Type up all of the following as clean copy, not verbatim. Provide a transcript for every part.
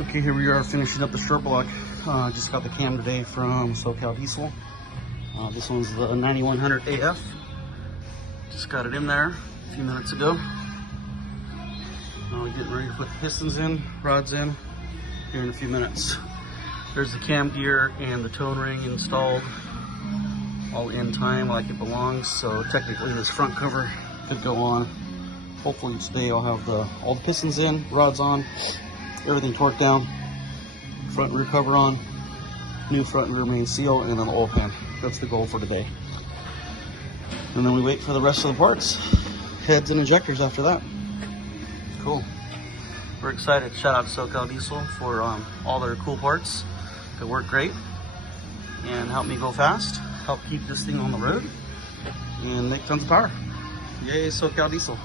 Okay, here we are finishing up the strut block. Just got the cam today from SoCal Diesel. This one's the 9100 AF. Just got it in there a few minutes ago. We're getting ready to put the pistons in, rods in, here in a few minutes. There's the cam gear and the tone ring installed, all in time like it belongs. So technically this front cover could go on. Hopefully today I'll have all the pistons in, rods on, everything torqued down, front and rear cover on, new front and rear main seal, and an oil pan. That's the goal for today. And then we wait for the rest of the parts, heads and injectors after that. Cool. We're excited. Shout out to SoCal Diesel for all their cool parts that work great and help me go fast, help keep this thing on the road, and make tons of power. Yay, SoCal Diesel.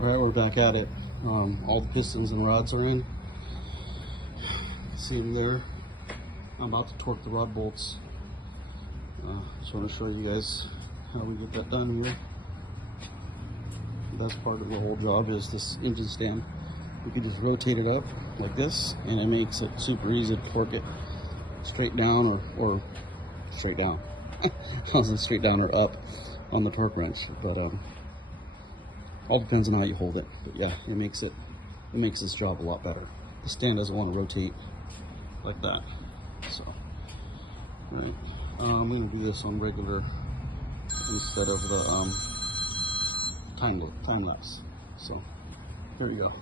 Alright, we're back at it. All the pistons and rods are in. See them there. I'm about to torque the rod bolts. Just want to show you guys how we get that done here. That's part of the whole job, is this engine stand. We can just rotate it up like this, and it makes it super easy to torque it straight down or straight down. I wasn't straight down or up on the torque wrench, but all depends on how you hold it. But yeah, it makes this job a lot better. The stand doesn't want to rotate like that. So, all right, I'm going to do this on regular instead of the time lapse. So here we go.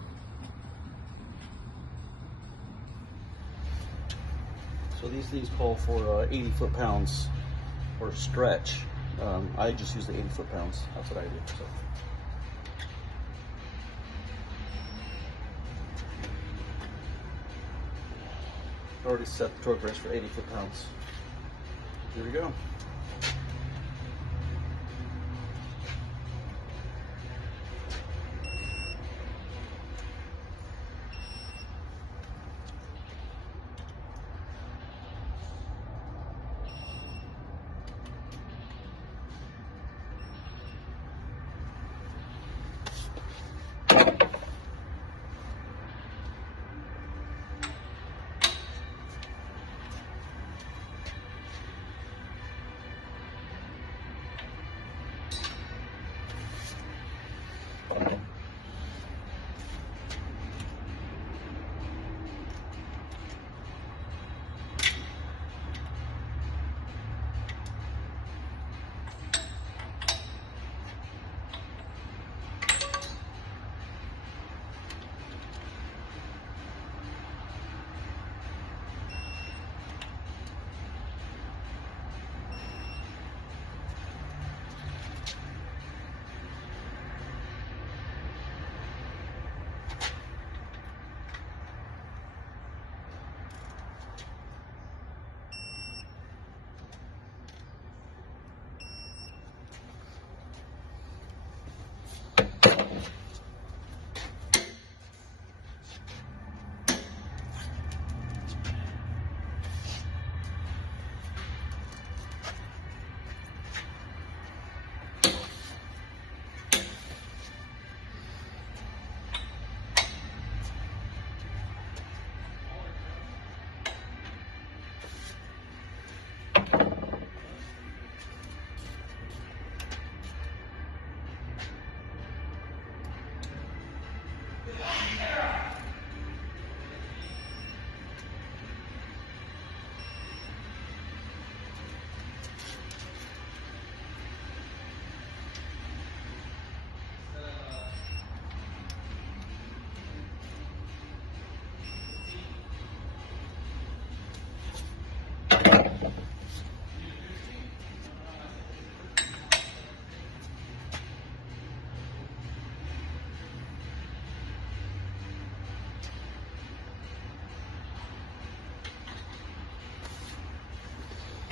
So these things call for 80 foot-pounds or stretch. I just use the 80 foot-pounds. That's what I do. So. Already set the torque wrench for 80 foot-pounds. Here we go.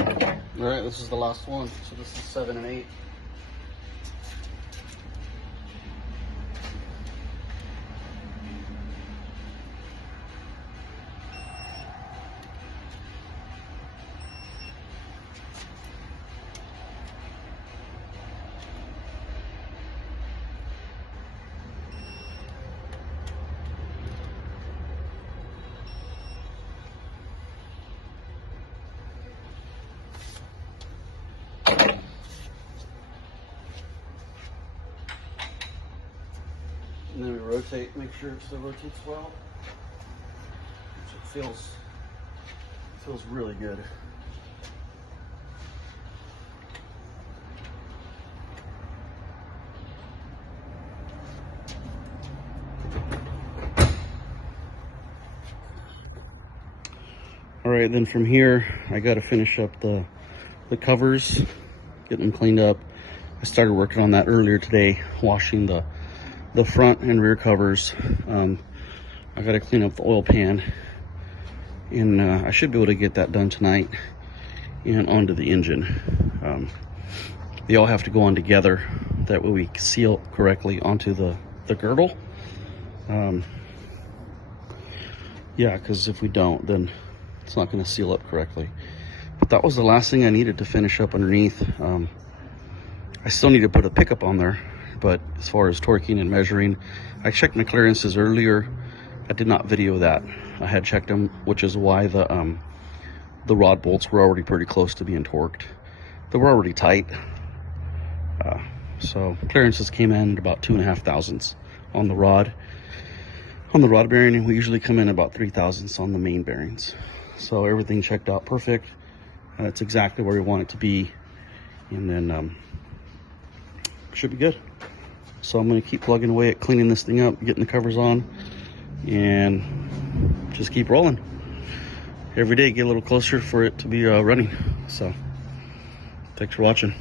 All right, this is the last one. So this is 7 and 8. And then we rotate, make sure it still rotates well. So it feels really good. All right, then from here, I got to finish up the covers, get them cleaned up. I started working on that earlier today, washing the front and rear covers. I got to clean up the oil pan, and I should be able to get that done tonight and onto the engine. They all have to go on together, that way we seal correctly onto the girdle. Yeah, because if we don't, then it's not going to seal up correctly. But that was the last thing I needed to finish up underneath. I still need to put a pickup on there, but as far as torquing and measuring, I checked my clearances earlier. I did not video that. I had checked them, which is why the rod bolts were already pretty close to being torqued. They were already tight. So clearances came in at about 2.5 thousandths on the rod. On the rod bearing, we usually come in about 3 thousandths on the main bearings. So everything checked out perfect. That's exactly where we want it to be. And then should be good. So I'm going to keep plugging away at cleaning this thing up, getting the covers on, and just keep rolling. Every day get a little closer for it to be running. So thanks for watching.